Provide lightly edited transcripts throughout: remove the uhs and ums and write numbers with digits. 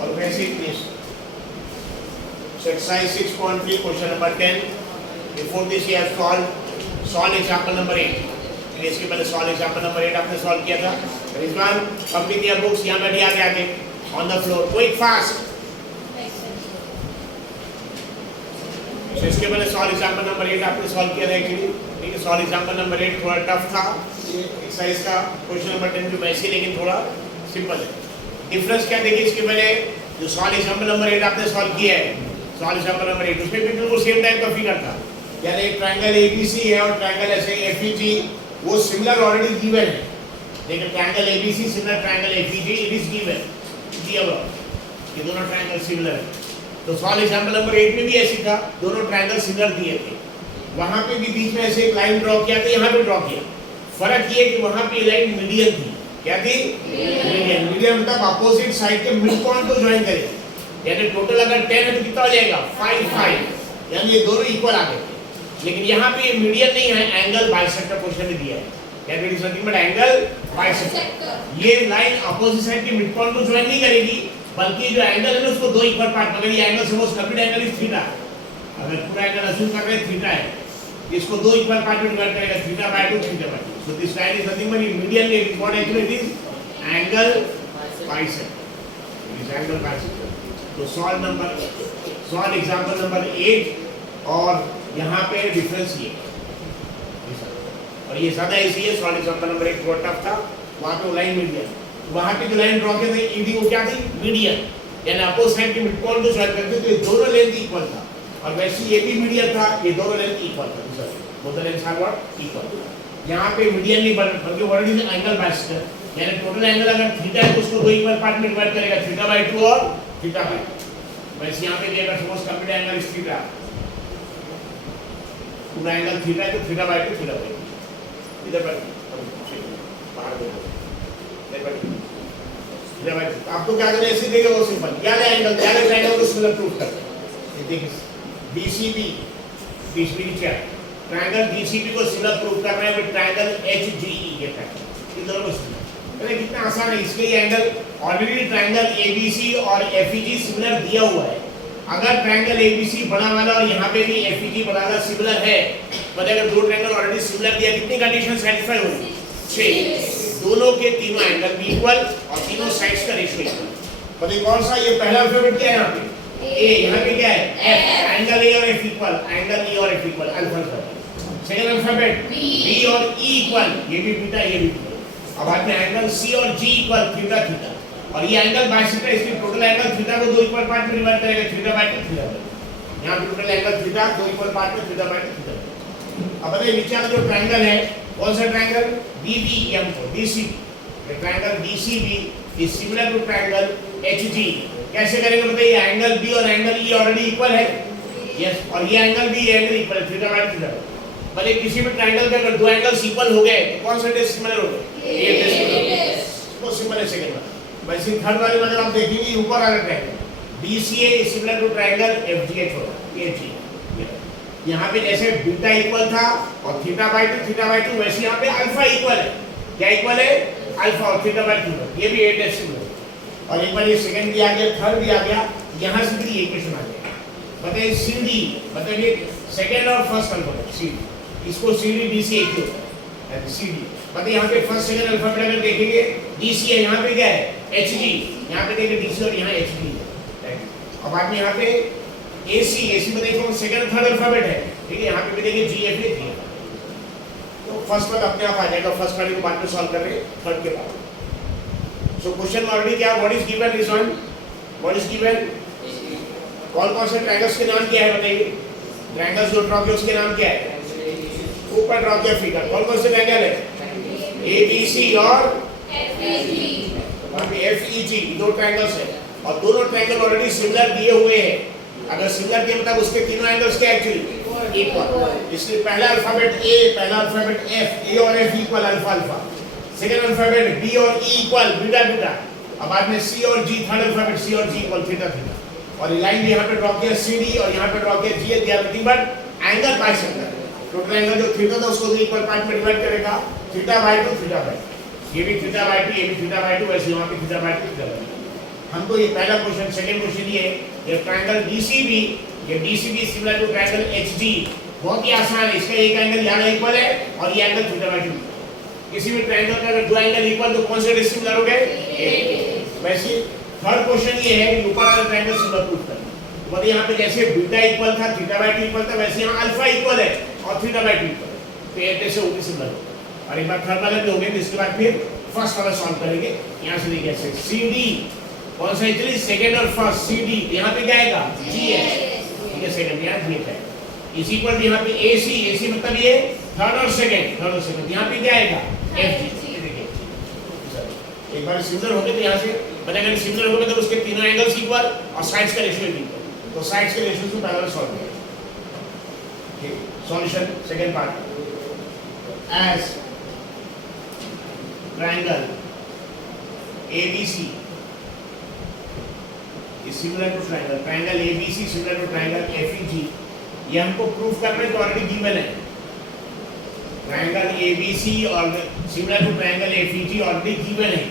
और वैसे ही please exercise 6.3 question number 10 before this you have solve example number 8। इसके पहले सॉल्व एग्जांपल नंबर 8 आपने सॉल्व किया था। रिजवान कंप्लीट योर बुक्स, यहां बैठिए आगे on the floor, quick fast. तो इसके पहले सॉल्व एग्जांपल नंबर 8 आपने सॉल्व किया था एक्चुअली, ठीक है। सॉल्व एग्जांपल नंबर 8 थोड़ा टफ था, एक्सरसाइज का क्वेश्चन नंबर 10 भी वैसे लेकिन थोड़ा सिंपल है। डिफरेंस क्या देखिए, इसके पहले जो सॉल्व एग्जांपल नंबर 8 आपने सॉल्व किया है, सॉल्व एग्जांपल नंबर 8 उसमें भी बिल्कुल सेम टाइप का फिगर था, यानी एक ट्रायंगल एबीसी है और ट्रायंगल ऐसे एफईजी, वो सिमिलर ऑलरेडी गिवन है। देखिए triangle ABC similar triangle FEG, it is given, दिया हुआ ये दोनों ट्रायंगल सिमिलर है। तो सॉल्व एग्जांपल नंबर 8 में भी ऐसी था, दोनों ट्रायंगल सिमिलर दिए थे, वहां पे भी बीच में ऐसे एक लाइन ड्रॉ किया था, यहाँ पे ड्रॉ किया। फर्क ये कि वहां पे लाइन मीडियन थी, क्या थी? मीडियन। मीडियन मतलब अपोजिट साइड के मिड पॉइंट को ज्वाइन करेगा, यानी टोटल अगर 10 है तो कितना हो जाएगा 5 5, यानी ये दोनों इक्वल आ गए। लेकिन यहाँ पे मीडियन नहीं है, एंगल बाइसेक्टर क्वेश्चन में दिया है, क्या it is nothing but angle bisector. ये लाइन अपोजिट साइड के मिड पॉइंट को ज्वाइन नहीं करेगी, बल्कि जो एंगल है ना उसको दो इक्वल पार्ट, मगर ये angle suppose complete angle is theta, अगर पूरा एंगल अज्यूम कर रहे हैं थीटा है, इसको दो इक्वल पार्ट में डिवाइड करेगा, theta by 2 theta by 2। So this line is nothing but median is what actually it is angle bisector, it is angle bisector. तो सॉल्व एग्जांपल नंबर 8 और यहाँ पे डिफरेंस ये और ये ज्यादा इसलिए सॉल्व एग्जांपल नंबर 1 थोड़ा टफ था, वहाँ पे वो लाइन मीडियन, वहाँ पे जो लाइन ड्रॉ किए थे ईडी वो क्या थी? मीडियन, यानी अपोजिट साइड के मिड पॉइंट को ज्वाइन करते तो ये दोनों लेंथ इक्वल था, और वैसे ये भी मीडियन था, ये दोनों लेंथ इक्वल था, both lengths are what equal. यहाँ पे मीडियन नहीं बल्कि ऑलरेडी एंगल बाइसेक्टर, यानी टोटल एंगल अगर थीटा है तो उसको दो इक्वल पार्ट में डिवाइड करेगा, थीटा बाय 2 और थीटा बाय 2। वैसे यहाँ पे अगर suppose complete angle is theta, पूरा एंगल थीटा है तो थीटा बाय 2 थीटा बाय 2। इधर पर बाहर देखो, इधर पर थीटा बाय 2। आपको क्या करना है, ऐसे देगा वो सिंपल, क्या है एंगल, क्या है एंगल को सिमिलर प्रूफ करते हैं। ये देखिए बीसीबी क्या है, ट्रायंगल बीसीबी को सिमिलर प्रूफ करना है विद ट्रायंगल एचजीई, ये ट्रायंगल इन दोनों को सिमिलर, अरे कितना आसान है। इसके लिए एंगल ऑलरेडी ट्रायंगल एबीसी और एफईजी सिमिलर दिया हुआ है, अगर ट्रायंगल एबीसी बड़ा वाला और यहाँ पे भी एफईजी बड़ा वाला सिमिलर है, मतलब अगर दो ट्रायंगल ऑलरेडी सिमिलर दिया, कितनी कंडीशन सेटिस्फाई होगी? 6। दोनों के तीनों एंगल भी इक्वल और तीनों साइड्स का रेशियो इक्वल। बताइए कौन सा? ये पहला अल्फाबेट क्या है यहाँ पे? ए, यहाँ पे क्या है? एफ। एंगल ए और एफ इक्वल, एंगल ई और F equal, alpha. Second alphabet B और ई इक्वल, ये भी बीटा ये भी बीटा। अब बाद में एंगल सी और जी इक्वल, थीटा थीटा, और ये एंगल बाइसेक्टर, इसलिए टोटल एंगल थीटा को दो इक्वल पार्ट में डिवाइड करेगा, थीटा बाय 2 थीटा बाय 2। यहाँ पे टोटल एंगल थीटा दो इक्वल पार्ट में, थीटा बाय 2 थीटा बाय 2। अब बताइए नीचे वाला जो ट्रायंगल है कौन सा ट्रायंगल? बीबीएम को बीसीबी, ये triangle BCB is similar to triangle HG. कैसे करेंगे बताइए? एंगल बी और एंगल ई ऑलरेडी इक्वल है, यस, और ये एंगल बी एंगल इक्वल है, थीटा बाय थीटा। भले किसी भी ट्रायंगल के अगर दो एंगल्स इक्वल हो गए तो कौन सा टेस्ट सिमिलर हो गए? ए टेस्ट वो सिमिलर है। सेकंड वाला वैसे थर्ड वाले में अगर आप देखेंगे ऊपर वाला triangle BCA is similar to triangle FGH होगा, एफजी। यहाँ पे जैसे बीटा इक्वल था और थीटा बाय 2 वैसे यहाँ पे अल्फा इक्वल है, क्या इक्वल है? अल्फा और थीटा बाय 2, ये भी ए टेस्ट सिमिलर। और एक बार ये सेकंड भी आ गया, थर्ड भी आ गया, यहाँ से भी ये इक्वेशन आ गया। बताइए सीडी, बताइए सेकंड और फर्स्ट अल्फाबेट सीडी, इसको सीडी डीसी एक ही होता है, सीडी। बताइए यहाँ पे फर्स्ट सेकंड अल्फाबेट अगर देखेंगे डीसी है, यहाँ पे क्या है? एचजी, यहाँ पे देखिए डीसी और यहाँ एचजी है। अब बाद में यहाँ पे एसी, एसी में देखो सेकंड थर्ड अल्फाबेट है, ठीक है, यहाँ पे भी देखिए जीएफ है, जीएफ। तो फर्स्ट वाला अपने आप आ जाएगा, फर्स्ट वाले को बाद में सॉल्व कर रहे हैं थर्ड के बाद। सो क्वेश्चन में ऑलरेडी क्या what is given is one, what is given, कौन कौन से ट्रायंगल्स के नाम क्या है बताइए? ट्रायंगल्स जो ड्रॉ किए उसके नाम क्या है? ऊपर ड्रॉ किया फिगर, कौन कौन से ट्रायंगल है? एबीसी और एफईजी, वहां पे एफईजी दो ट्रायंगल्स है, और दोनों ट्रायंगल ऑलरेडी सिमिलर दिए हुए हैं। अगर सिमिलर के मतलब उसके तीनों एंगल्स क्या एक्चुअली इक्वल, इसलिए पहला अल्फाबेट ए, पहला अल्फाबेट एफ, ए और F equal alpha alpha, second alphabet B और ई इक्वल बीटा बीटा, अब बाद में सी और जी, थर्ड अल्फाबेट सी और जी इक्वल थीटा थीटा। और ये लाइन भी यहाँ पे ड्रॉ किया सीडी और यहाँ पे ड्रॉ किया G, they are nothing but angle bisector. Total angle जो थीटा था उसको दो इक्वल पार्ट में डिवाइड करेगा, थीटा बाय 2 थीटा बाय 2, ये भी थीटा बाय 2 ये भी थीटा बाय 2, वैसे यहाँ पे थीटा बाय 2 थीटा बाय 2। हमको ये पहला क्वेश्चन, सेकंड क्वेश्चन ये ट्रायंगल डीसीबी, ये DCB similar to triangle HD, बहुत ही आसान है। इसका एक एंगल यहाँ इक्वल है और ये एंगल थीटा बाय 2। किसी भी ट्रायंगल का अगर दो एंगल इक्वल तो कौन से डिसिमिलर हो गए? वैसे थर्ड क्वेश्चन ये है कि ऊपर वाला ट्रायंगल सिमिलर प्रूफ करना। तो मतलब यहाँ पे जैसे बीटा इक्वल था, थीटा बाय 2 इक्वल था, वैसे यहाँ अल्फा इक्वल है और थीटा बाय 2 इक्वल है, तो ये ऐसे उल्टे सिमिलर होगा। और एक बार थर्ड वाला भी हो गया तो इसके बाद फिर फर्स्ट वाला सॉल्व करेंगे। यहाँ से देखिए ऐसे CD कौन सा एक्चुअली सेकंड और फर्स्ट, CD यहाँ पे क्या आएगा? GH, ठीक है, सेकंड यहाँ GH है। इस इक्वल यहाँ पे AC मतलब ये थर्ड और सेकंड, यहाँ पे क्या आएगा? FG। एक बार सिमिलर हो गए तो यहाँ से बनेगा, सिमिलर हो गए तो उसके तीनों एंगल्स इक्वल और साइड्स का रेशियो इक्वल, तो साइड्स के रेशियो से पैरेलल सॉल्व करेंगे। ठीक, solution second part. As triangle ABC is similar to triangle ABC similar to triangle FEG, ये हमको प्रूफ करना है तो ऑलरेडी गिवन है। ट्रायंगल ABC और similar to triangle FEG already given है।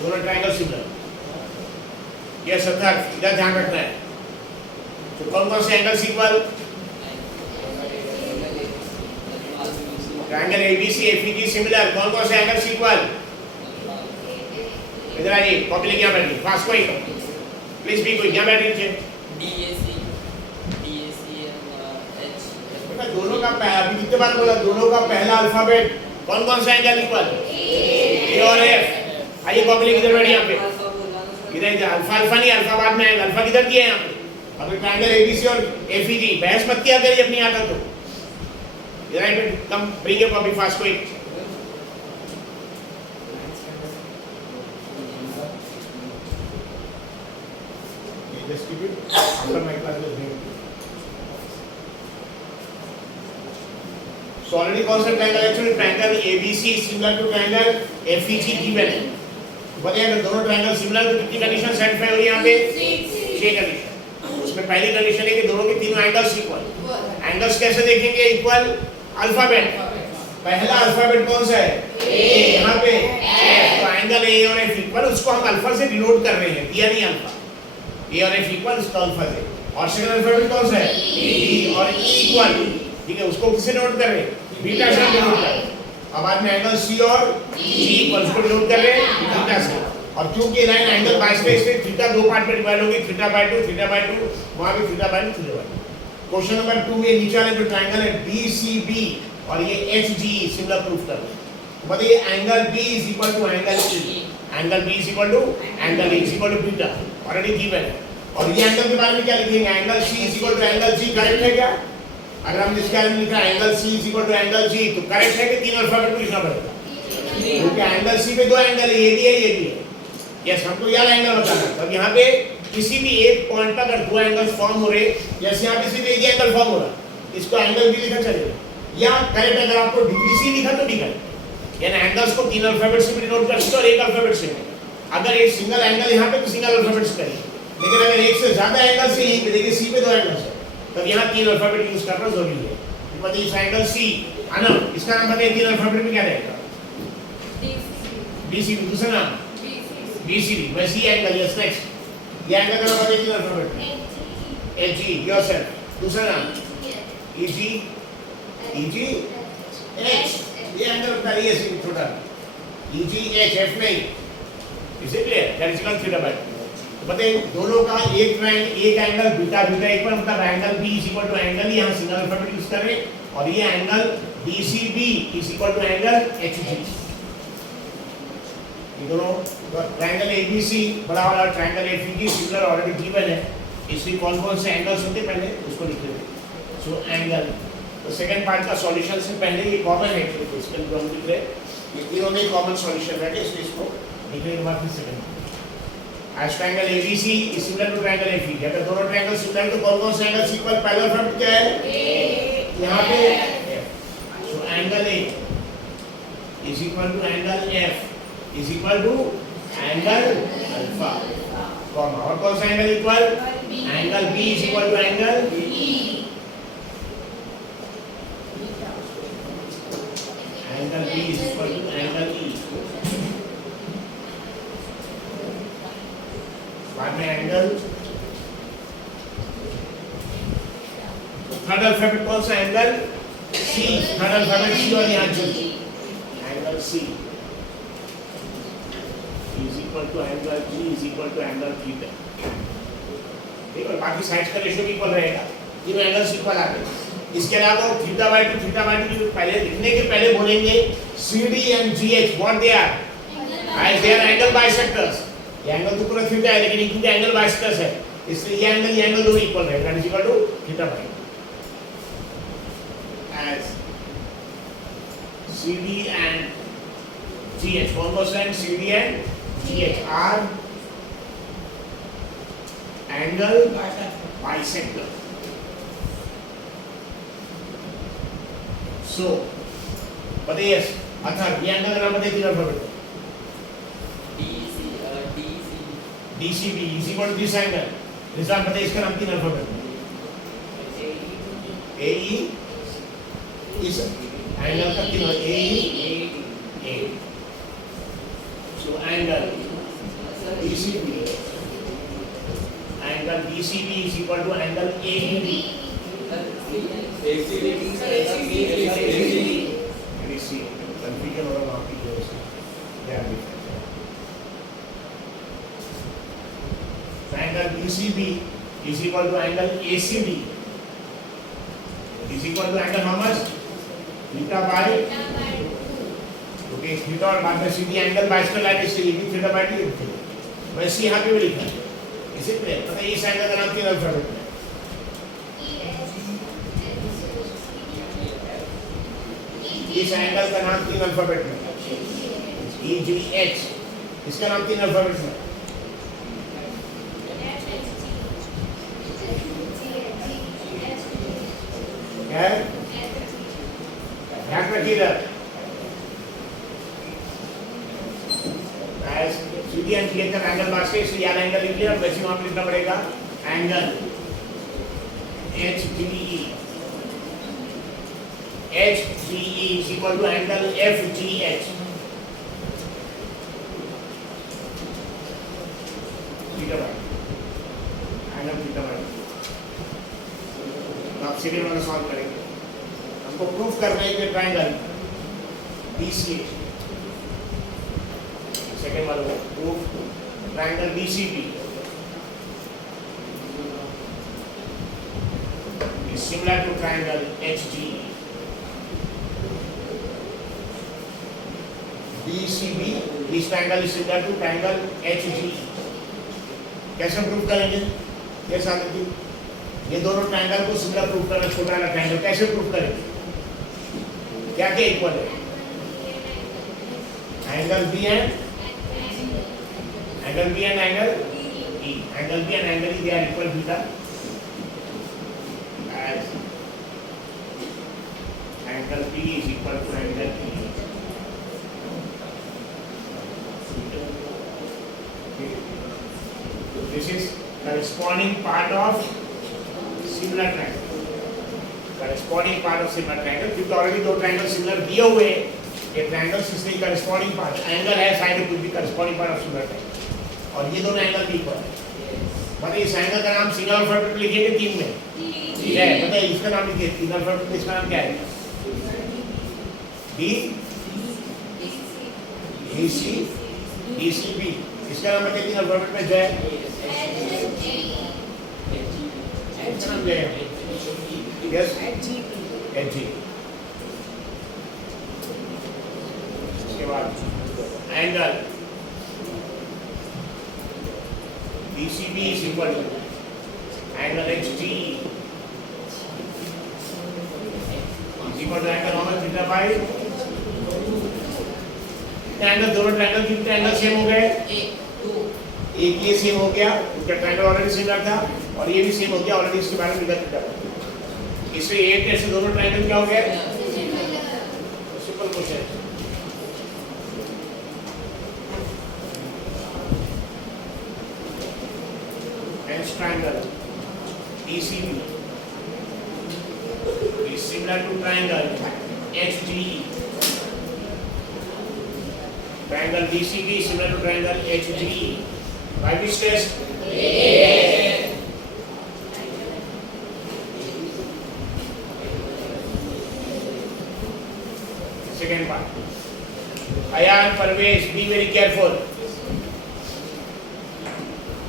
दोनों ट्रायंगल सिमिलर, ये सतर्क इधर ध्यान रखना है। तो कौन कौन से angles equal? Triangle ABC FEG similar, कौन कौन से एंगल्स इक्वल? इधर आइए, कॉपी लेके यहाँ बैठिए, फास्ट कोई प्लीज भी कोई यहाँ बैठ लीजिए। DAC H, बेटा दोनों का अभी कितने बार बोला, दोनों का पहला अल्फाबेट कौन कौन सा एंगल इक्वल? A और F। आइए कॉपी लेके इधर बैठिए यहाँ पे, इधर अल्फा नहीं, अल्फा बाद में आएगा, अल्फा किधर दिया है यहाँ पे? अगर ट्रायंगल ABC और FEG बहस मत किया करिए अपनी आदत को। इधर come bring your copy fast quick. Just keep it after my class is going. So already कौन सा triangle actually triangle ABC similar to triangle FEG given है। बताइए अगर दोनों ट्रायंगल सिमिलर तो कितनी कंडीशन सेटिस्फाई हो रही है यहाँ पे? 6 कंडीशन। उसमें पहली कंडीशन है कि दोनों के तीनों एंगल्स इक्वल। एंगल्स कैसे देखेंगे? इक्वल अल्फाबेट, पहला अल्फाबेट कौन सा है? A, यहाँ पे F, तो एंगल A और F इक्वल, उसको हम अल्फा से डिनोट कर रहे हैं, दिया नहीं अल्फा। A और F इक्वल उसका अल्फा है, और सेकंड अल्फाबेट कौन सा है? B और E इक्वल, ठीक है, उसको किससे नोट कर रहे हैं? बीटा से नोट कर रहे हैं। अब बाद में एंगल C और G इक्वल, उसको नोट कर रहे हैं बीटा से। और क्योंकि लाइन एंगल बाइसेक्ट से थीटा दो पार्ट में डिवाइड होगी, थीटा बाय 2, वहां भी theta by 2, theta by 2। Question number 2 में नीचे वाले जो ट्रायंगल है DCB और ये HG सिमिलर प्रूफ कर रहे हैं। बताइए angle B is equal to angle E, angle B is equal to angle E is equal to beta, already given है। और ये एंगल के बारे में क्या लिखेंगे? Angle C is equal to angle G, correct है क्या? अगर हम इसके बारे में लिखा angle C is equal to angle G, तो करेक्ट है कि तीन अल्फाबेट को लिखना पड़ेगा? क्योंकि एंगल C पे दो एंगल है, ये भी है, ये भी है। यस, हमको यार एंगल बताना है। अब यहाँ पे किसी भी एक पॉइंट पर अगर दो एंगल्स फॉर्म हो रहे, जैसे यहाँ पे सिर्फ एक एंगल फॉर्म हो रहा, इसको एंगल भी लिखा चलेगा, या करेक्ट अगर आपको डिग्री C लिखा तो लिखा, यानी एंगल्स को तीन अल्फाबेट से भी डिनोट कर सकते और एक अल्फाबेट से। अगर एक सिंगल एंगल यहाँ पे तो सिंगल अल्फाबेट से करिए, लेकिन अगर एक से ज्यादा एंगल से यहीं पे देखिए C पे दो एंगल्स है, तब यहाँ तीन अल्फाबेट यूज करना जरूरी है। तो बताइए इस एंगल C अनम, इसका नाम बताइए तीन अल्फाबेट में क्या रहेगा? DCB, दूसरा नाम BCD, वैसे ही एंगल। यस, नेक्स्ट ये एंगल का नाम बताइए तीन अल्फाबेट में? HG, योरसेल्फ, दूसरा नाम EG, H, ये एंगल बताइए ऐसे छोटा, EG H, F नहीं, इसे clear? That is equal theta by 2। बताइए दोनों का एक एंगल बीटा इक्वल, मतलब angle B is equal to angle, यहाँ सिंगल अल्फाबेट यूज कर रहे हैं, और ये angle DCB is equal to angle HG। ये दोनों ट्रायंगल ABC बड़ा वाला triangle FEG similar already given है, इसलिए कौन कौन से एंगल्स होते हैं पहले उसको लिख लेते। सो एंगल, तो सेकंड पार्ट का सॉल्यूशन से पहले ये कॉमन है, इसके लिए हम लिख रहे हैं ये तीनों में कॉमन सॉल्यूशन है, इसलिए इसको लिखने के बाद फिर second as triangle ABC is similar to triangle FEG। अगर दोनों ट्रायंगल सिमिलर तो कौन कौन से एंगल्स इक्वल? पहला अल्फाबेट क्या है? यहाँ पे F, so angle A is equal to angle F is equal to angle alpha, comma, और कौन सा angle equal? Angle B is equal to angle E। P is equal to angle E. बाद में angle third alphabet कौन सा angle C, third alphabet C और यहाँ G, angle C is equal to angle G is equal to angle theta. ठीक है, बाकी sides का रेशियो इक्वल रहेगा, तीनों एंगल्स इक्वल आ गए। इसके अलावा थीटा बाय टू पहले लिखने के पहले बोलेंगे CD and GH what they are, as they are angle bisectors। ये एंगल तो पूरा थीटा है लेकिन इनके एंगल बाइसेक्टर्स है, इसलिए ये एंगल दोनों इक्वल रहेगा, is equal to theta by as CD and GH, one more time, CD and GH are angle bisector। So बताइए अच्छा ये एंगल का नाम बताइए तीन alphabet DCB is equal to this angle, this one बताइए इसका नाम तीन अल्फाबेट AE इस एंगल का तीन AE so angle DCB is equal to angle AEB confusion हो रहा है वहाँ पे ध्यान दें। Angle BCB is equal to angle ACB is equal to angle how much? Theta by okay theta और बाद में सीधी एंगल बाइसेक्टर लाइन इसलिए भी थीटा बाय 2 वैसे यहाँ पे भी लिखा है इसी पे पता है इस एंगल का नाम तीन अल्फाबेट है इस एंगल का नाम तीन अल्फाबेट में EGH, इसका नाम तीन अल्फाबेट में क्या है ध्यान रखिएगा CD and GH का एंगल बास्केट इसलिए यार एंगल लिख लिया, वैसे वहां पे लिखना पड़ेगा angle HGE HGE is equal to angle FGH theta by angle theta by. आप सीधे वाला सॉल्व करेंगे, हमको प्रूफ करना है कि ट्रायंगल BCH सेकंड वाला proof triangle BCP is similar to triangle HGE। BCB this triangle is similar to triangle HGE। कैसे प्रूफ करेंगे? ये साथ ही ये दोनों ट्रायंगल को सिमिलर प्रूफ करना, छोटा वाला ट्रायंगल कैसे प्रूफ करेंगे? क्या क्या इक्वल है? Angle B and angle E, angle B and angle E they are equal theta as angle P is equal to angle E। This is corresponding part of similar triangle, corresponding part of similar triangle, क्योंकि already दो triangle similar दिए हुए हैं, ये triangle इसलिए corresponding part angle है side कुछ भी corresponding part of similar triangle और ये दोनों एंगल भी इक्वल है। बताइए इस एंगल का नाम सिंगल अल्फाबेट लिखेंगे तीन में ठीक है, बताइए इसका नाम लिखिए तीन अल्फाबेट में, इसका नाम क्या है? DCB, इसका नाम बताइए तीन अल्फाबेट में जो है इसका नाम क्या है? Yes HG। इसके बाद angle BCB is equal to angle HGE is equal to angle how much? Theta by angle दोनों ट्रायंगल कितने एंगल सेम हो गए? एक ये सेम हो गया, उसका ट्रायंगल ऑलरेडी सिमिलर था और ये भी सेम हो गया ऑलरेडी, इसके बारे में निकल चुका है। इसमें एक ऐसे दोनों ट्रायंगल क्या हो गए? Simple question. Hence triangle DCB is similar to triangle HGE triangle DCB similar to triangle HGE. By which test? Second part. Ayan, Parvez, be very careful.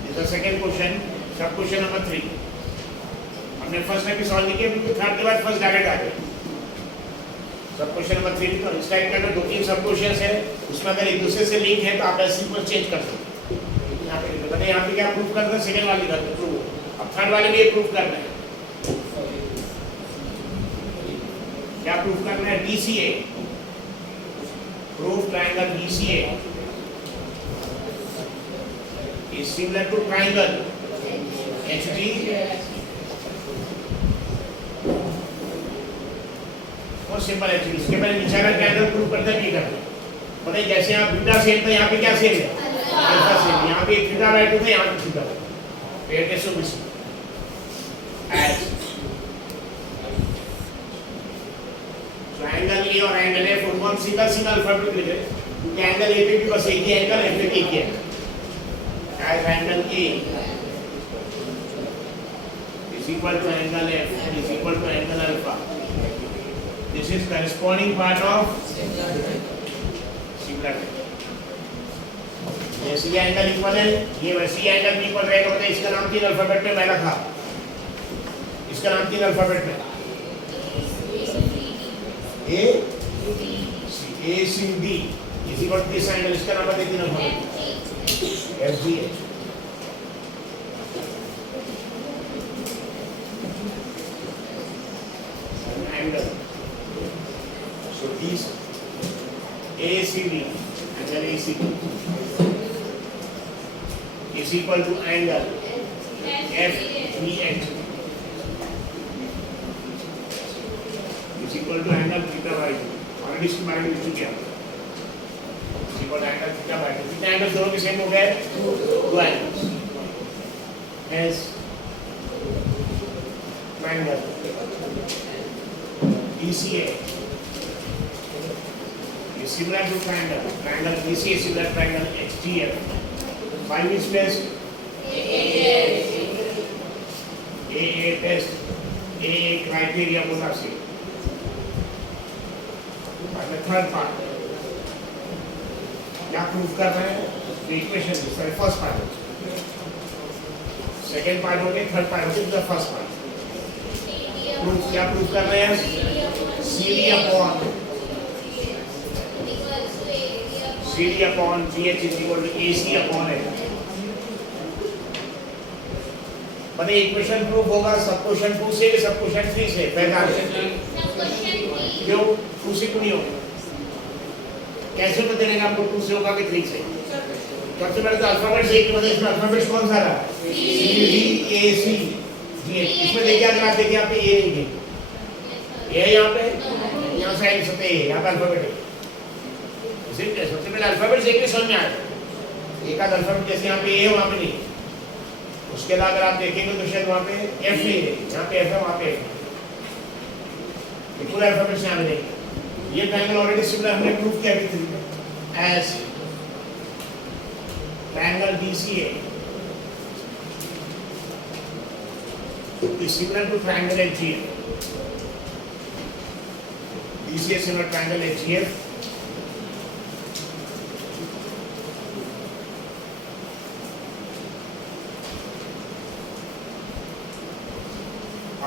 This is the second question. Sub question number 3. हमने first में भी solve नहीं किया, क्योंकि third के बाद first direct आ गए। सब क्वेश्चन नंबर 3 तो इस टाइप के अंदर 2-3 सब क्वेश्चंस है, उसमें अगर एक दूसरे से लिंक है तो आप ऐसे सिंपल चेंज कर सकते हैं। यहाँ पे बताइए, यहाँ पे क्या प्रूफ करना है, सेकंड वाली का प्रूफ, अब थर्ड वाले में ये प्रूफ करना है। क्या प्रूफ करना है? DCA, proof triangle DCA is similar to triangle HG और सिंपल है। इसके पहले नीचे का ट्रायंगल प्रूव करते हैं, नहीं करते। पता है जैसे यहाँ बीटा सेम था, यहाँ पे क्या सेम है? Alpha same. यहाँ पे थीटा बाय 2 था, यहाँ पे थीटा। फिर कैसे होगी? एज ट्रायंगल ए और एंगल एफ उनको हम सीधा सीधा अल्फाबेट लिख रहे हैं, क्योंकि एंगल ए पे भी बस एक ही एंगल, एफ पे एक ही angle. As angle A is equal to angle F is equal to angle alpha. This is corresponding part of similar. जैसे ये एंगल इक्वल है, ये वैसे ही एंगल इक्वल रहेगा। मतलब इसका नाम 3 अल्फाबेट में मैं रखा, इसका नाम 3 अल्फाबेट में ACB इसी को दिस एंगल, इसका नाम बता 3 alphabet FGH। Angle so these ACB angle ACB is equal to angle FBH is equal to angle theta by 2। Already इसके बारे में लिख चुके हैं। is equal to angle theta by 2। कितने एंगल्स दोनों के सेम हो गए? 2 angles. hence triangle DCA similar to triangle BCA similar to triangle HGF. By which test? AA test, AA criteria बोला से। बाद में थर्ड पार्ट क्या प्रूफ कर रहे हैं? Equation sorry first part, second part हो गया, थर्ड पार्ट हो गया, फर्स्ट पार्ट। प्रूफ क्या प्रूफ कर रहे हैं? CD upon CD upon GH is equal to AC upon H। मतलब इक्वेशन प्रूफ होगा सब क्वेश्चन 2 से, सब क्वेश्चन 3 से, पहला क्यों 2 से क्यों नहीं होगा? कैसे पता चलेगा आपको 2 से होगा कि 3 से? सबसे पहले तो अल्फाबेट से, मतलब इसमें अल्फाबेट कौन सा रहा? C D A C G H। इसमें देखिए, अगर आप देखिए यहाँ पे A नहीं है, ये यहाँ पे, यहाँ साइड से पे यहाँ पे अल्फाबेट है। सबसे पहले अल्फाबेट से एक भी समझ में आया, एक आध अल्फाबेट जैसे यहाँ पे ए है, वहाँ पे नहीं। उसके बाद अगर आप देखेंगे तो शायद वहाँ पे एफ नहीं है, यहाँ पे एफ है, वहाँ पे एफ है। पूरा अल्फाबेट से यहाँ पे देखेंगे। ये ट्रायंगल ऑलरेडी सिमिलर हमने प्रूव किया भी थी। As triangle DCA is similar to triangle HGF। DCA similar to triangle HGF।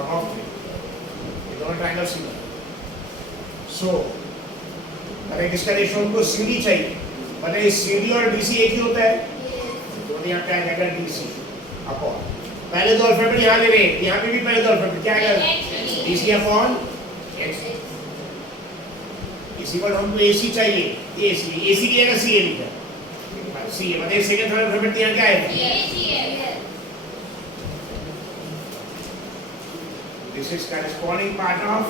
Above 3, दोनों ट्रायंगल सिमिलर। सो अगर इसका रेशियो हमको CD चाहिए, मतलब CD और DC एक ही होता है, तो यहाँ पे आएगा DC अपॉन, पहले दो अल्फाबेट यहाँ ले रहे हैं, यहाँ पे भी पहले दो अल्फाबेट क्या आएगा? DC upon H। इसी पर हमको AC चाहिए, AC की जगह CA लिखा है, CA मतलब सेकंड थर्ड अल्फाबेट यहाँ क्या आएगा? This is corresponding part of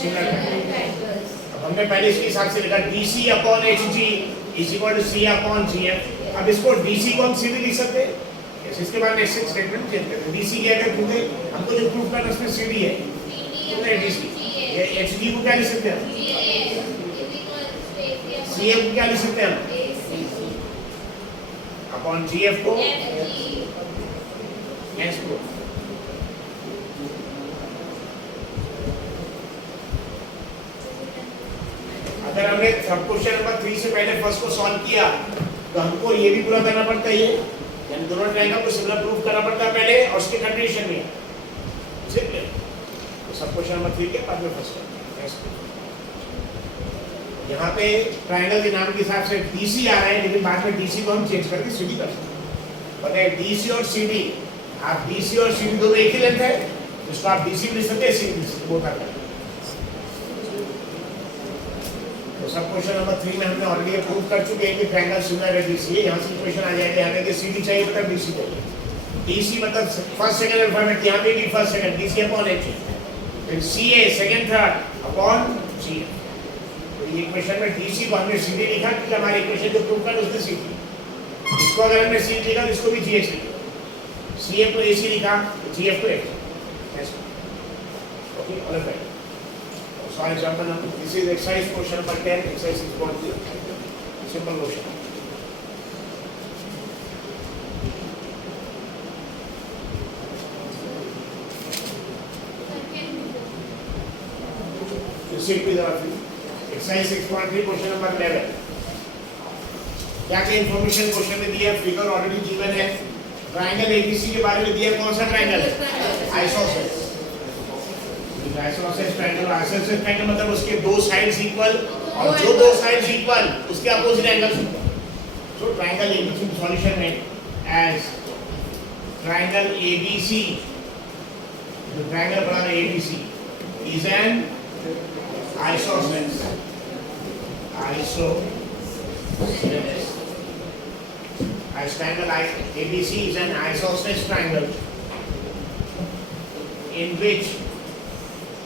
similar triangles। अब हमने पहले इसके हिसाब से लिखा DC upon HG is equal to C upon GF। अब इसको DC को हम सीधे लिख सकते हैं, इसके बाद नेक्स्ट स्टेटमेंट चेंज करते हैं। DC क्या है? क्योंकि हमको जो प्रूफ करना है उसमें CD है, तो DC ये HG को क्या लिख सकते हैं? C GF को क्या लिख सकते हैं हम? अपॉन GF को S को। अगर हमने सब क्वेश्चन नंबर 3 से पहले फर्स्ट को सॉल्व किया तो हमको ये भी पूरा करना पड़ता है, ये यानी दोनों ट्रायंगल को सिमिलर प्रूफ करना पड़ता है पहले और उसके कंडीशन में सिंपल। तो सब क्वेश्चन नंबर 3 के बाद में फर्स्ट यहाँ पे ट्रायंगल के नाम के हिसाब से DC आ रहा है, लेकिन बाद में DC को हम चेंज करके CD कर सकते हैं। पता है DC और CD, आप DC और CD दोनों एक ही लेंथ है, इसको आप DC भी लिख सकते हैं, CD लिख सकते हैं, बोथ आर। तो सब क्वेश्चन नंबर 3 में हमने ऑलरेडी प्रूव कर चुके हैं कि ट्रायंगल सिमिलर है DC है। यहाँ से क्वेश्चन आ जाएगा, यहाँ पे CD चाहिए मतलब DC चाहिए। DC मतलब फर्स्ट सेकंड अल्फाबेट, यहाँ पे भी first second DC upon H, फिर CA second third upon CF। तो ये क्वेश्चन में DC को हमने CD लिखा क्योंकि हमारे इक्वेशन जो प्रूव कर उसने CD, इसको अगर हमने C लिखा तो इसको भी GH लिखा, CF को AC लिखा तो GF को H। Okay all right. So example number, this is exercise question number 10, exercise 6.0, simple question. Sit with our exercise 6.3 question number 11. क्या क्या इन्फॉर्मेशन क्वेश्चन में दिया है? फिगर ऑलरेडी गिवन है। ट्रायंगल ABC के बारे में दिया है, कौन सा ट्रायंगल है? Isosceles. Isosceles triangle, isosceles triangle मतलब उसके दो साइड्स इक्वल और जो दो साइड्स इक्वल उसके अपोजिट एंगल्स इक्वल। सो ट्रायंगल ABC सॉल्यूशन में एज ट्रायंगल ABC, जो ट्रायंगल बना है ABC is an isosceles. Isosceles triangle ABC is an isosceles triangle in which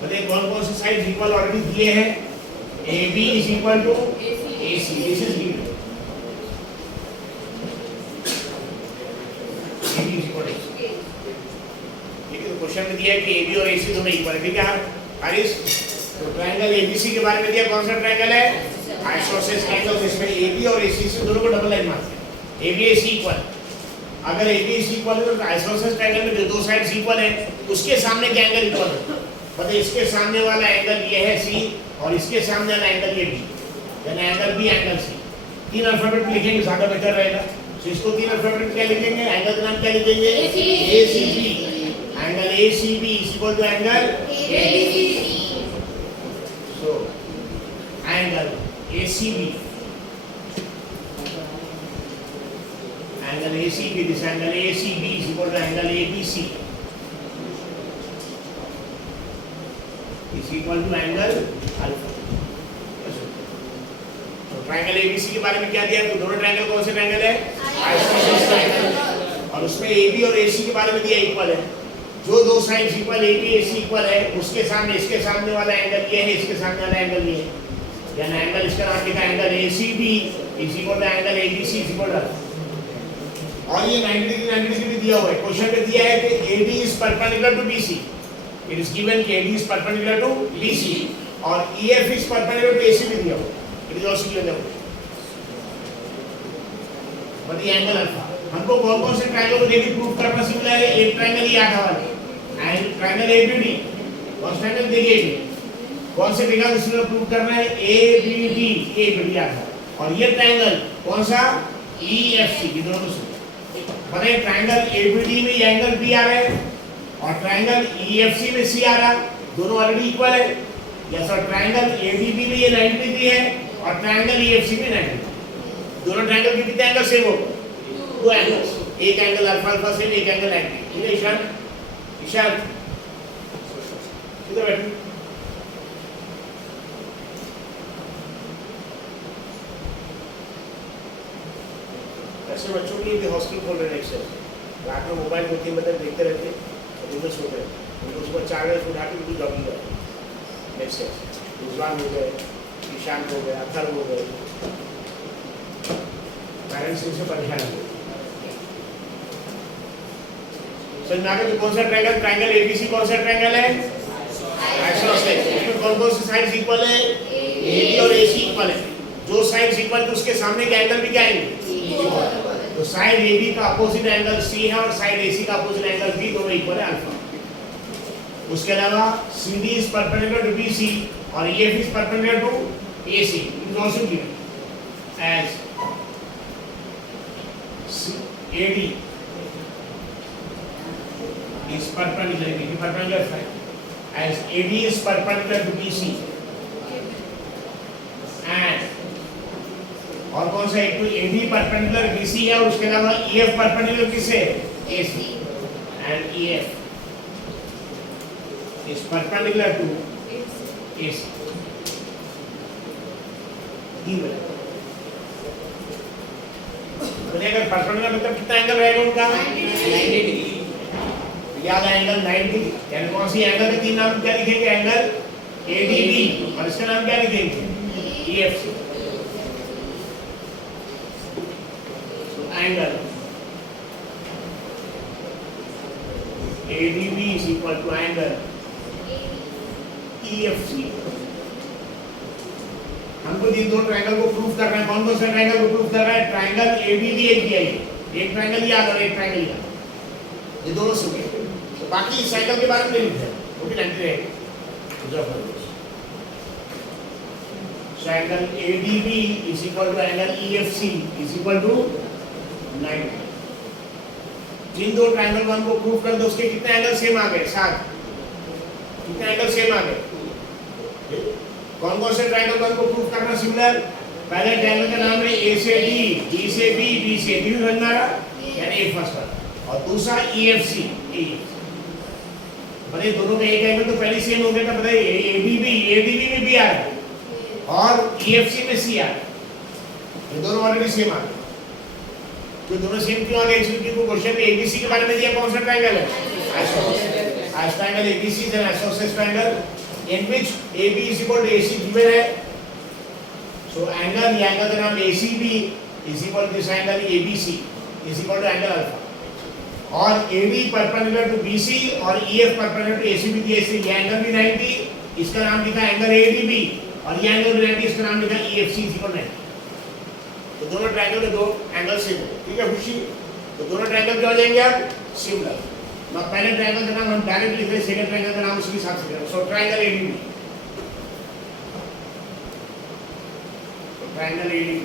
मतलब कौन-कौन से साइड्स इक्वल ऑलरेडी दिए हैं? AB is equal to AC, this is given. AB is equal to AC. ठीक है, तो क्वेश्चन में दिया है कि AB और AC दोनों इक्वल है, ठीक है हारिस? तो ट्रायंगल ABC के बारे में दिया, कौन सा ट्रायंगल है? आइसोसेलेस ट्रायंगल, जिसमें AB और AC से दोनों को डबल लाइन मारते हैं। ABAC इक्वल, अगर ABAC इक्वल है तो आइसोसेलेस ट्रायंगल में जो दो साइड्स इक्वल है उसके सामने के एंगल इक्वल है। मतलब इसके सामने वाला एंगल ये है C और इसके सामने वाला एंगल ये B, यानी एंगल B एंगल C। तीन अल्फाबेट लिखेंगे ज्यादा बेहतर रहेगा। तो इसको तीन अल्फाबेट क्या लिखेंगे? एंगल का नाम क्या लिखेंगे? ACB। Angle ACB is equal to angle ABCD। So angle ACB, angle ACB, this angle ACB is equal to angle ABC is equal to angle alpha. तो ट्रायंगल ABC के बारे में क्या दिया? तो दोनों ट्रायंगल कौन से ट्रायंगल है? Isosceles triangle. और उसमें AB और AC के बारे में दिया इक्वल है। जो दो sides equal AB AC equal है उसके सामने इसके सामने वाला एंगल ये है, इसके सामने वाला एंगल ये है, यानी एंगल इसका नाम लिखा angle ACB is equal to angle ABC is equal to। और ये 90 डिग्री भी दिया हुआ है। क्वेश्चन में दिया है कि AD is perpendicular to BC. It is given कि AD is perpendicular to BC और EF is perpendicular to AC भी दिया हुआ है। It is also given there. But the angle alpha, हमको कौन-कौन से ट्रायंगल को देखिए प्रूव करना सिमिलर है? एक ट्रायंगल ये आधा वाला एंड ट्रायंगल ABD, कौन सा ट्रायंगल देखिए कौन से ट्रायंगल को सिमिलर प्रूव करना है? ABD, ABD आधा। और ये ट्रायंगल कौन सा? EFC, ये दोनों को पता है ट्रायंगल ABD में ये एंगल B आ रहा है और ट्रायंगल EFC में C आ रहा, दोनों ऑलरेडी इक्वल है। या सर ट्रायंगल ADB में ये 90 डिग्री है और ट्रायंगल EFC में 90 डिग्री। दोनों ट्रायंगल के कितने एंगल सेम हो? दो एंगल्स, एक एंगल अल्फा अल्फा सेम, एक एंगल 90। ठीक है ईशान? ईशान इधर बैठ। ऐसे बच्चों के लिए हॉस्टल खोल रहे हैं नेक्स्ट रात में मोबाइल 2-3 बजे देखते रहते हैं और दिन में सोते हैं। उनको सुबह 4 बजे उठा के बिल्कुल जॉगिंग करें। नेक्स्ट रुजवान हो गए, ईशान हो गए, अखर हो गए, पेरेंट्स इनसे परेशान हो गए। समझ में आ गया? तो कौन सा ट्रायंगल? ट्रायंगल ABC कौन सा ट्रायंगल है? आइसोसेलेस। इसमें कौन-कौन से साइड्स इक्वल है? AB और AC इक्वल है। जो साइड इक्वल टू उसके सामने के एंगल भी क्या आएंगे? तो साइड AB का अपोजिट एंगल C है और साइड AC का अपोजिट एंगल B, दोनों इक्वल है अल्फा। उसके अलावा CD is perpendicular to BC और EF is perpendicular to AC, it is also given as AD is perpendicular as AD is perpendicular to BC and और कौन सा एक तो AD परपेंडिकुलर BC है और उसके अलावा EF परपेंडिकुलर किससे? AC and EF is perpendicular to AC। अगर परपेंडिकुलर मतलब कितना एंगल रहेगा उनका? 90 डिग्री। याद है एंगल 90, यानी कौन सी एंगल के तीन नाम क्या लिखेंगे? एंगल ADB और इसका नाम क्या लिखेंगे? EFC। Angle ADB is equal to angle EFC। हमको इन दो ट्रायंगल को प्रूफ करना है। कौन कौन सा ट्रायंगल को प्रूफ कर रहा है? ट्रायंगल ADB एक दिया है, एक ट्रायंगल याद और एक ट्रायंगल याद, ये दोनों से हुए। तो बाकी इस साइकिल के बारे में नहीं लिखते हैं, वो भी जानते रहेंगे। So angle ADB is equal to angle EFC is equal to 90। जिन दो ट्रायंगल को हमको प्रूफ कर दो उसके कितने एंगल सेम आ गए? 7। कितने एंगल सेम आ गए? कौन कौन से ट्रायंगल को हमको प्रूफ करना सिमिलर? पहले ट्रायंगल का नाम है A से D, D से B, B से D बनना यानी A फर्स्ट वाला, और दूसरा EFC। बताइए दोनों में एक एंगल तो पहले सेम हो गया था। बताइए ADB में B आ रहा है और EFC में C आ रहा है, ये दोनों ऑलरेडी सेम आ गए। तो दोनों सेम क्यों आ गए? क्योंकि वो क्वेश्चन में ABC के बारे में दिया। कौन सा ट्रायंगल है? Isosceles triangle ABC is an isosceles triangle in which AB is equal to AC given है। So angle, ये एंगल का नाम ACB is equal to this angle ABC is equal to angle alpha, और AD perpendicular to BC और EF perpendicular to AC भी दिया, इसलिए ये एंगल भी 90, इसका नाम लिखा एंगल ADB, और ये एंगल 90, इसका नाम लिखा EFC is equal to 90। तो दोनों ट्रायंगल के दो एंगल सेम है, ठीक है खुशी? तो दोनों ट्रायंगल क्या हो जाएंगे अब? सिमिलर। मैं पहले ट्रायंगल का नाम हम डायरेक्ट लिख रहे हैं, सेकंड ट्रायंगल का नाम उसके हिसाब से करें। सो ट्रायंगल ADB, तो triangle ADB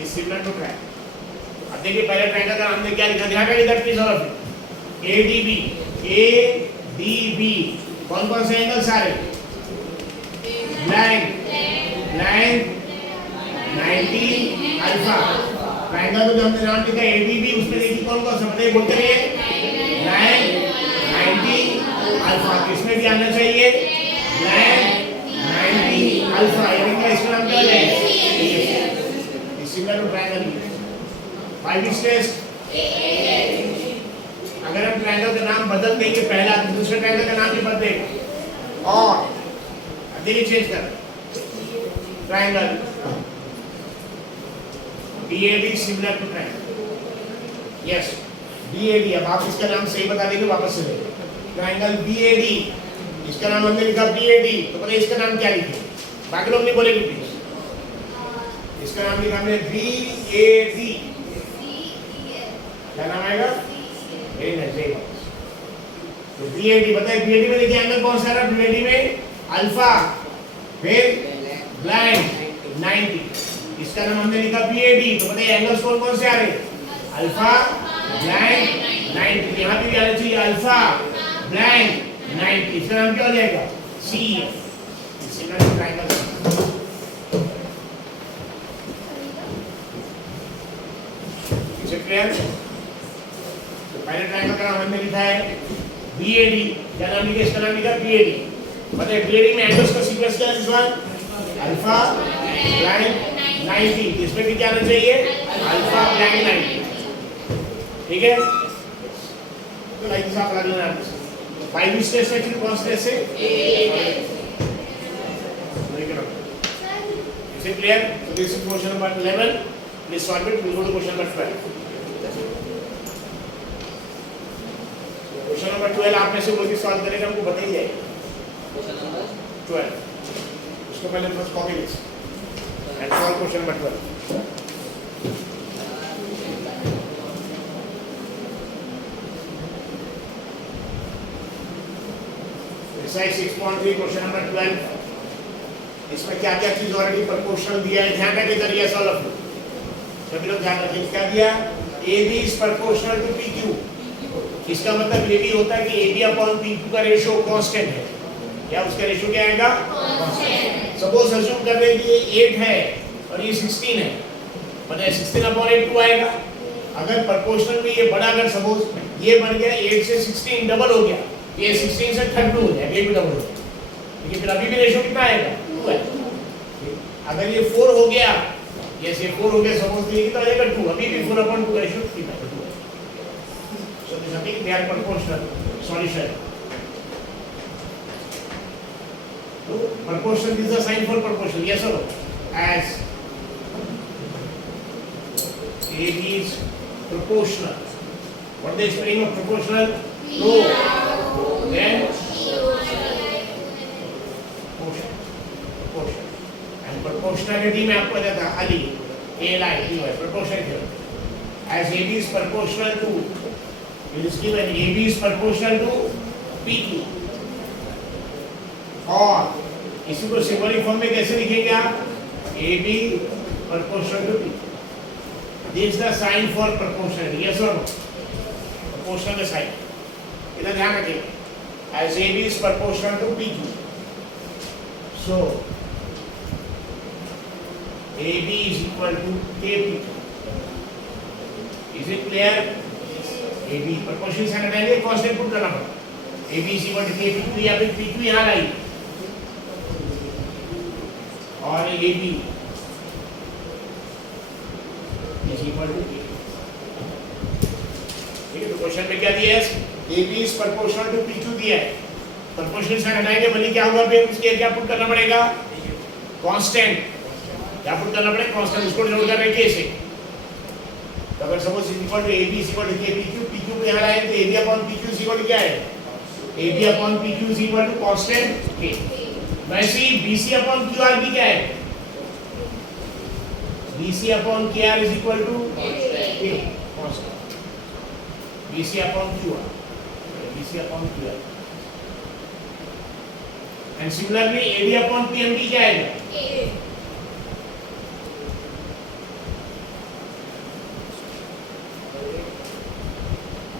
is similar to triangle. अब देखिए पहले ट्रायंगल का हमने क्या लिखा? ध्यान रखिए, that is all of ADB, ADB कौन कौन से एंगल सारे? Blank 90 alpha. ट्रायंगल में जो हमने नाम लिखा ADB, उसमें देखिए कौन कौन सा? बताइए, बोलते रहिए। 90 अल्फा, किसमें भी आना चाहिए? 90 अल्फा, यानी कि इसका नाम क्या हो जाएगा? Similar to triangle. 5 टेस्ट। अगर हम ट्रायंगल का नाम बदल देंगे, पहला दूसरे ट्रायंगल का नाम भी बदल देंगे, और देखिए चेंज कर triangle BAD similar to triangle. Yes, BAD। अब आप इसका नाम सही बता देंगे, वापस से ट्रायंगल BAD, इसका नाम हमने लिखा BAD, तो बताइए इसका नाम क्या लिखे? बाकी लोग नहीं बोलेंगे प्लीज। इसका नाम लिखा हमने BAD, क्या नाम आएगा? तो BAD, बताइए BAD में देखिए एंगल कौन सा है? BAD में अल्फा, फिर ब्लैंक 90, इसका नाम हमने लिखा BAD, तो बताइए एंगल्स कौन कौन से आ रहे? अल्फा, ब्लैंक 90, यहाँ पे भी आना चाहिए अल्फा, ब्लैंक 90, इसका नाम क्या हो जाएगा? CEF। Similar triangle. इसे क्लियर? तो पहले ट्रायंगल का नाम हमने लिखा है BAD, क्या नाम लिखा? इसका नाम लिखा BAD। बताइए BAD में एंगल्स का सीक्वेंस क्या है इस बार? अल्फा, ब्लैंक 90, इसमें भी क्या आना चाहिए? अल्फा, ब्लैंक 90, ठीक है? तो लाइक दिस आप लगा लेना। 5 स्टेज एक्चुअली कौन से से? Is it clear? So this is question number 11. Please solve it. We'll go to question number 12. Question number 12 आप में से कोई भी सॉल्व करेगा हमको बताइए। 12 उसको पहले बस कॉपी लिख and solve question number 12. Exercise 6.3 question number 12. इसमें क्या क्या चीज ऑलरेडी प्रोपोर्शनल दिया है, ध्यान रखिए करिए सॉल्व ऑफ. सभी लोग ध्यान रखिए क्या दिया. AB is proportional to PQ. इसका मतलब ये भी होता है कि AB अपॉन PQ का रेशियो कांस्टेंट है. क्या उसका रेशियो क्या आएगा? कांस्टेंट. सपोज अज्यूम कर रहे कि ये 8 है और ये 16 है, मतलब 16 अपॉन 8 2 आएगा. अगर प्रोपोर्शनल में ये बड़ा, अगर सपोज ये बन गया 8 से 16 डबल हो गया, ये 16 से 32 हो जाएगा, ये भी डबल हो जाएगा. लेकिन फिर अभी भी रेशियो कितना आएगा? 2 है. अगर ये 4 हो गया, यस ये 4 हो गया, सपोज ये कितना आ जाएगा? 2. अभी भी 4 अपॉन 2 का रेशियो कितना है? 2 है. So this is they are proportional solution. तो proportional is the sign for proportional, yes or no? As AB is proportional. What is the spelling of proportional? No. Then proportion. And proportionality में आपको बताता Ali, ALI, proportion here. As AB is proportional to, it is given AB is proportional to PQ. और इसी को symbolic form में कैसे लिखेंगे आप? AB proportional to P. This is the sign for proportionality. Yes or no? Proportional का sign. इधर ध्यान रखिए. As AB is proportional to PQ, so AB is equal to KPQ. Is it clear? AB proportional से हटाएंगे, constant put करना पड़ेगा. AB is equal to KPQ या फिर PQ यहाँ लाइए. और AB is equal to K. ठीक है, तो क्वेश्चन में क्या दिया है? AB is proportional to PQ दिया है. प्रोपोर्शनल से हटाएंगे, बनी क्या होगा? फिर उसके क्या पुट करना पड़ेगा? कांस्टेंट. क्या पुट करना पड़ेगा? कांस्टेंट. उसको नोट कर रखिए ऐसे. तो अगर suppose is equal to AB is equal to KPQ, PQ को यहाँ लाए तो AB upon PQ is equal to क्या है? AB upon PQ is equal to constant K. वैसे ही BC अपॉन QR भी क्या है? BC upon QR is equal to K. BC upon QR. BC upon QR. And similarly AD upon PM भी क्या आएगा?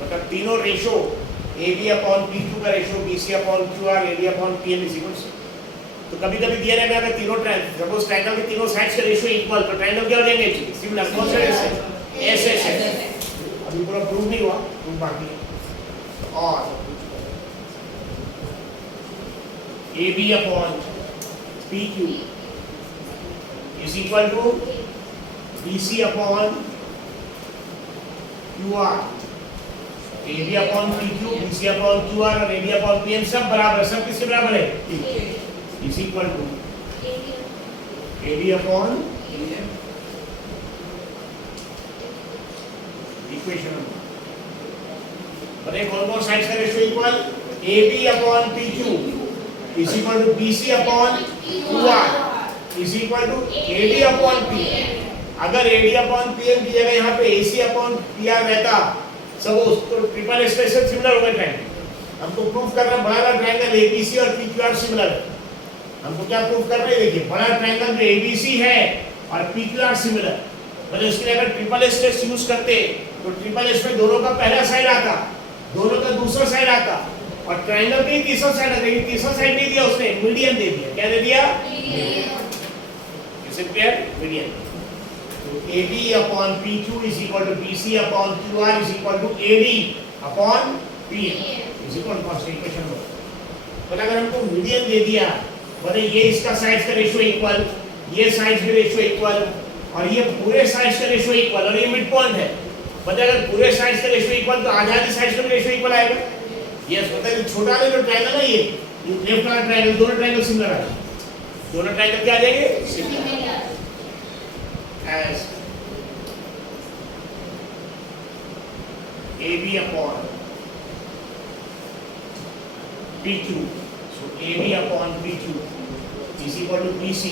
मतलब तीनों रेशो AB अपॉन PQ का ratio BC upon QR, AD upon PM is equal to. तो कभी कभी दिया रहेगा अगर तीनों सपोज ट्रायंगल के तीनों साइड्स का रेशियो इक्वल, तो ट्रायंगल क्या हो जाएंगे? सिमिलर. कौन सा रेशियो? एस. अभी पूरा प्रूव नहीं हुआ, प्रूव बाकी है. और AB upon PQ is equal to BC upon QR. AB upon PQ, BC upon QR और AD अपॉन PM सब बराबर है. सब किसके बराबर है? is equal to AD upon equation number. बताइए कौन कौन साइड्स का ratio equal? AB upon PQ is equal to BC upon QR is equal to AD upon PM. अगर AD upon PM की जगह यहाँ पे AC upon PR रहता, सब उसको ट्रिपल एक्सप्रेशन सिमिलर होगा. ट्रायंगल हमको प्रूफ करना, बड़ा ट्रायंगल ABC और PQR सिमिलर है. हमको क्या प्रूफ कर रहे हैं? देखिए बड़ा ट्रायंगल जो ABC है और PQR सिमिलर, मतलब इसके लिए अगर ट्रिपल एस टेस्ट यूज करते तो ट्रिपल एस में दोनों का पहला साइड आता, दोनों का दूसरा साइड आता, और ट्रायंगल का ही तीसरा साइड आता. लेकिन तीसरा साइड नहीं दिया उसने, मीडियन दे दिया. क्या दे दिया? इसे क्लियर? मीडियन. तो AB upon PQ is equal to BC upon QR is equal to AD upon PM is equal to constant. Equation number. तो अगर हमको मीडियन दे दिया, बोले ये इसका साइड्स का रेशियो इक्वल, ये साइड्स का रेशियो इक्वल, और ये पूरे साइड्स का रेशियो इक्वल, और ये मिड पॉइंट है. मतलब अगर पूरे साइड्स का रेशियो इक्वल तो आधी साइड्स का भी रेशियो इक्वल आएगा. यस, मतलब छोटा वाला जो ट्रायंगल है, ये लेफ्ट वाला ट्रायंगल, दोनों ट्रायंगल सिमिलर आ जाएंगे. दोनों ट्रायंगल क्या आ जाएंगे? Similar. As AB upon PQ, so AB upon PQ is equal to BC।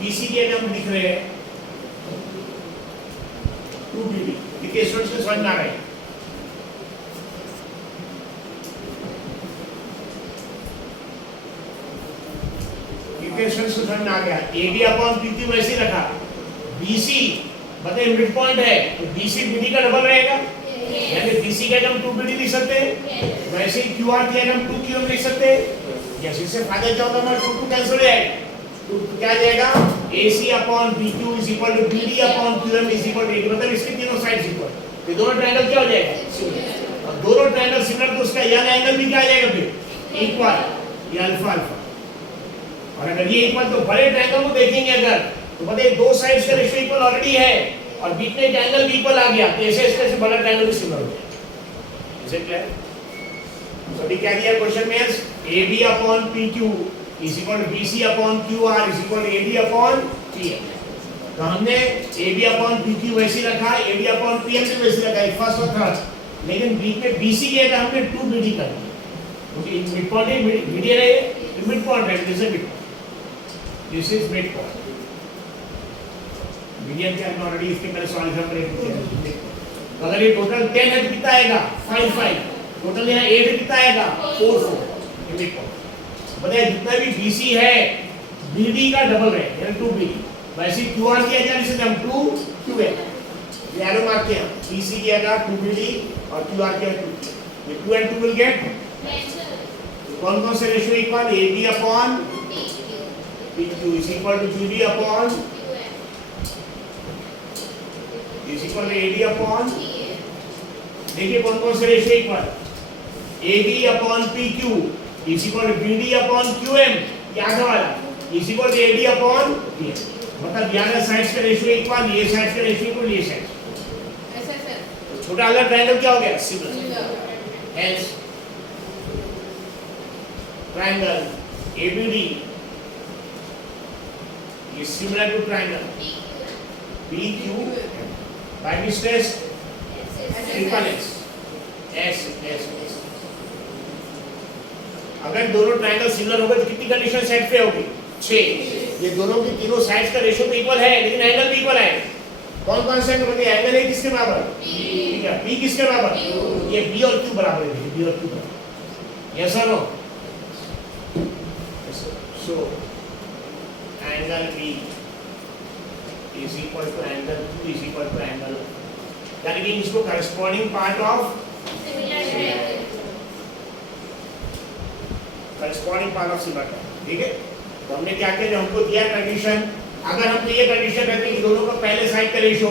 BC के हम लिख रहे हैं 2BD। देखिए स्टूडेंट्स को समझ में आ रहा है? इक्वेशन से समझ में आ गया। AB अपॉन PQ वैसे ही रखा। BC बताइए मिड पॉइंट है तो BC BD का डबल रहेगा, यानी BC का हम 2BD लिख सकते हैं, वैसे ही QR के हम 2QM लिख सकते हैं। जैसे इससे फायदा क्या होगा, हमारा 2 कैंसिल हो जाएगा। तो क्या आ जाएगा, AC upon PQ is equal to BD upon QM is equal to AD, मतलब इसके तीनों साइड्स इक्वल। ये दोनों ट्रायंगल क्या हो जाएगा, और दोनों ट्रायंगल सिमिलर, तो उसका यंग एंगल भी क्या आ जाएगा फिर इक्वल, ये अल्फा अल्फा। और अगर ये इक्वल तो बड़े ट्रायंगल को देखेंगे अगर, तो बताइए दो साइड्स का रेशियो इक्वल ऑलरेडी है और बीच में एक एंगल भी इक्वल आ गया, तो ऐसे ऐसे बड़ा ट्रायंगल भी सिमिलर हो जाएगा। इसे क्लियर? तो अभी क्या दिया क्वेश्चन में, AB upon PQ is equal to BC upon QR is equal to AD upon PM। तो हमने AB अपॉन PQ वैसे ही रखा, AD अपॉन PM भी वैसे रखा, फर्स्ट और थर्ड, लेकिन बीच में BC के जगह हमने 2BD कर दिया, क्योंकि मिड पॉइंट मीडियन है, मिड पॉइंट है, this is mid point, this is mid point. Median के हमने ऑलरेडी इसके पहले सॉल्व किया। तो अगर ये टोटल 10 है तो कितना आएगा 5 5, टोटल यहाँ 8 है कितना आएगा 4 4, ये मिड पॉइंट। बताइए जितना भी BC है BD का डबल है, यानी 2BD, वैसे QR किया जाए जिसे हम 2QM, ये एरो मार्क किया, BC किया जाए 2BD और QR किया 2, ये 2 and 2 विल गेट कौन कौन से ratio equal, AB upon PQ is equal to BD upon is equal to AD upon, देखिए कौन कौन से ratio equal, AB upon PQ is equal to BD upon QM, ये आगे वाला is equal to AD upon PM, मतलब यार sides का रेशियो इक्वल, ये साइड्स का रेशियो इक्वल, ये साइड्स ऐसा सर। छोटा वाला ट्रायंगल क्या हो गया, similar, hence triangle ABD is similar to triangle PQ by which test triple S। अगर दोनों ट्रायंगल सिमिलर होंगे तो कितनी कंडीशन सेट पे होगी, 6। ये दोनों की तीनों साइड्स का रेशियो तो इक्वल है, लेकिन एंगल भी इक्वल है। कौन कौन से एंगल, बताइए एंगल है किसके बराबर, ठीक है, P किसके बराबर, ये B और Q बराबर है, B और Q बराबर, यस और no. So angle B is equal to angle Q is equal to angle, यानी कि इसको corresponding part of corresponding part of similar triangle, ठीक है। तो हमने क्या किया, जो हमको दिया कंडीशन, अगर हमको ये कंडीशन रहती कि दोनों का पहले साइड का रेशियो,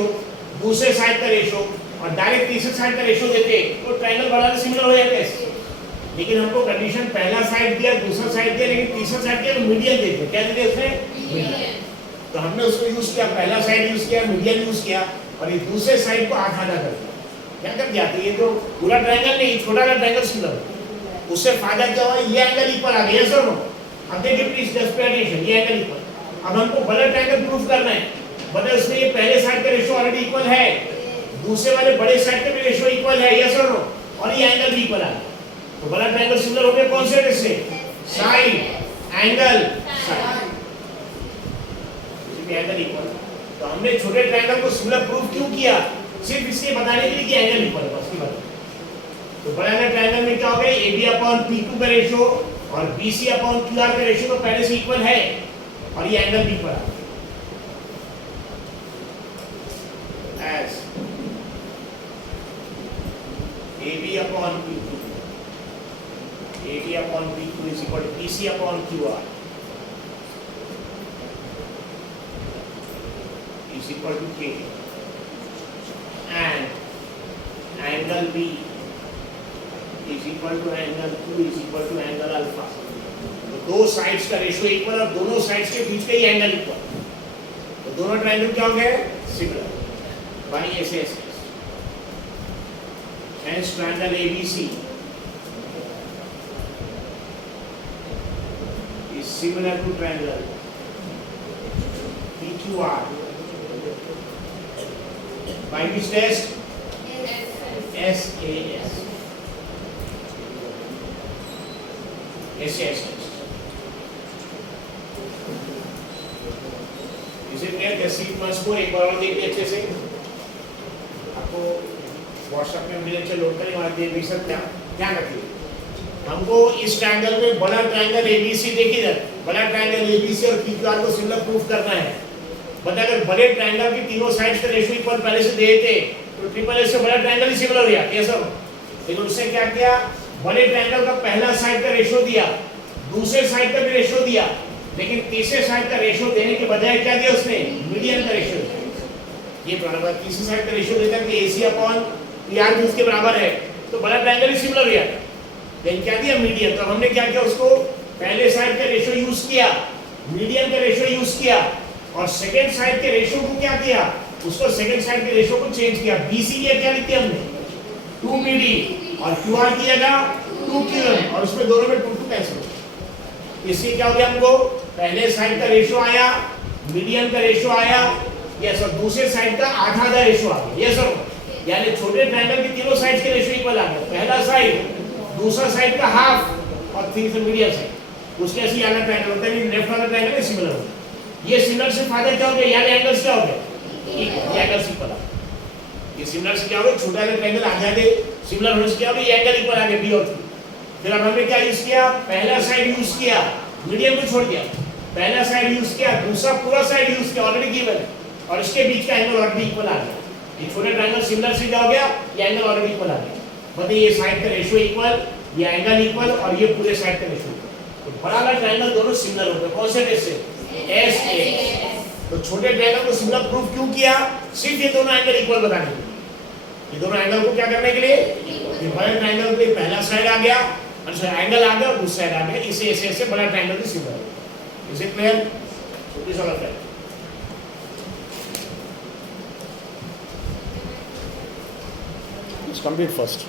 दूसरे साइड का रेशियो और डायरेक्ट तीसरे साइड का रेशियो देते तो ट्रायंगल बनाना सिमिलर हो जाते हैं। लेकिन हमको कंडीशन पहला साइड दिया, दूसरा साइड दिया, लेकिन तीसरा साइड दिया मीडियन देते, क्या देते उसमें मीडियन। तो हमने उसको यूज किया, पहला साइड यूज किया, मीडियन यूज किया, और ये दूसरे साइड को आधा आधा कर दिया। क्या कर दिया, ये जो पूरा ट्रायंगल नहीं, छोटा सा ट्रायंगल सिमिलर, उससे फायदा क्या हुआ, ये एंगल इक्वल आ गया, सर। अब देखिए प्लीज जस्ट पे अटेंशन, ये एंगल इक्वल। अब हमको बड़ा ट्रायंगल प्रूफ करना है, बता उसमें ये पहले साइड का रेशियो ऑलरेडी इक्वल है, दूसरे वाले बड़े साइड का भी रेशियो इक्वल है, यस और नो, और ये एंगल भी इक्वल आ गया। तो बड़ा ट्रायंगल सिमिलर हो गया कौन से से, side angle side, angle equal. तो हमने छोटे ट्रायंगल को सिमिलर प्रूफ क्यों किया, सिर्फ इसलिए बताने के लिए कि एंगल इक्वल है, बस की बात। तो बड़ा ट्रायंगल में क्या हो गया, AB अपॉन PQ का रेशियो और BC अपॉन QR का रेशियो तो पहले से इक्वल है, और ये एंगल भी इक्वल है। as AB upon PQ, AB upon PQ is equal to BC upon QR is equal to K, and angle B is equal to angle Q is equal to angle alpha। तो दो sides का ratio equal और दोनों sides के बीच का ही angle equal, तो दोनों triangle क्या हो गए, similar by SS। Hence triangle ABC is similar to triangle PQR by which test, SAS। ऐसे ऐसे इसे क्या जैसे को एक बार और देखिए अच्छे से आपको व्हाट्सएप में मुझे अच्छे लोड करें वहाँ देख सकते हैं ध्यान रखिए हमको इस ट्रायंगल में बड़ा ट्रायंगल एबीसी देखिए बड़ा ट्रायंगल एबीसी और पीक्यूआर को सिमिलर प्रूफ करना है बट अगर बड़े ट्रायंगल की तीनों साइड्स का रेशियो इक्वल पहले से दे थे तो ट्रिपल ए से बड़ा ट्रायंगल ही सिमिलर हो गया कैसा लेकिन उसने क्या किया बड़े ट्रायंगल का पहला साइड का रेशियो दिया दूसरे साइड का भी रेशियो दिया लेकिन तीसरे साइड का रेशियो देने के बजाय क्या दिया उसने मीडियन का रेशियो ये बराबर तीसरे साइड का रेशियो देता कि AC अपॉन PR भी उसके बराबर है तो बड़ा ट्रायंगल ही सिमिलर हो गया लेकिन क्या दिया मीडियन तो हमने क्या किया उसको पहले साइड का रेशियो यूज किया मीडियन का रेशियो यूज किया और सेकंड साइड के रेशियो को क्या किया उसको सेकंड साइड के रेशियो को चेंज किया BC लिया क्या लिखते हमने 2 BD और QR की जगह 2 QM और उसमें दोनों में 2 कैंसिल इससे क्या हो गया हमको पहले साइड का रेशियो आया मीडियन का रेशियो आया यस और दूसरे साइड का आधा आधा रेशियो आ गया यस सर यानी छोटे ट्रायंगल की तीनों साइड्स के रेशियो इक्वल आ गए पहला साइड दूसरा साइड का हाफ और तीसरा मीडियम साइड उसके ऐसे वाला ट्रायंगल होता है लेफ्ट वाला ट्रायंगल सिमिलर होता है ये सिमिलर से फायदा क्या हो गया यानी एंगल्स क्या हो गए ये एंगल्स इक्वल आ ये सिमिलर से क्या हो गया छोटा वाला ट्रायंगल आधे आधे सिमिलर होने से क्या हो गया ये एंगल इक्वल आ गए B और C फिर अब हमने क्या यूज किया पहला साइड यूज किया मीडियम को छोड़ दिया पहला साइड यूज किया दूसरा पूरा साइड यूज किया ऑलरेडी गिवन है और इसके बीच का एंगल ऑलरेडी इक्वल आ गया ये छोटे ट्रायंगल सिमिलर से क्या हो गया ये एंगल ऑलरेडी इक्वल आ गया मतलब ये साइड का रेशियो इक्वल ये एंगल इक्वल और ये पूरे साइड का रेशियो तो बड़ा वाला ट्रायंगल दोनों सिमिलर होते हैं कौन से केस से S A तो छोटे ट्रायंगल को सिमिलर प्रूफ क्यों किया सिर्फ ये दोनों एंगल इक्वल बताने के लिए ये दोनों एंगल को क्या करने के लिए ये बड़े ट्रायंगल पे पहला साइड आ गया अच्छा एंगल आ गया और दूसरा साइड आ गया इसे ऐसे ऐसे बड़ा ट्रायंगल भी सिमिलर है is it clear please all of Let's complete first.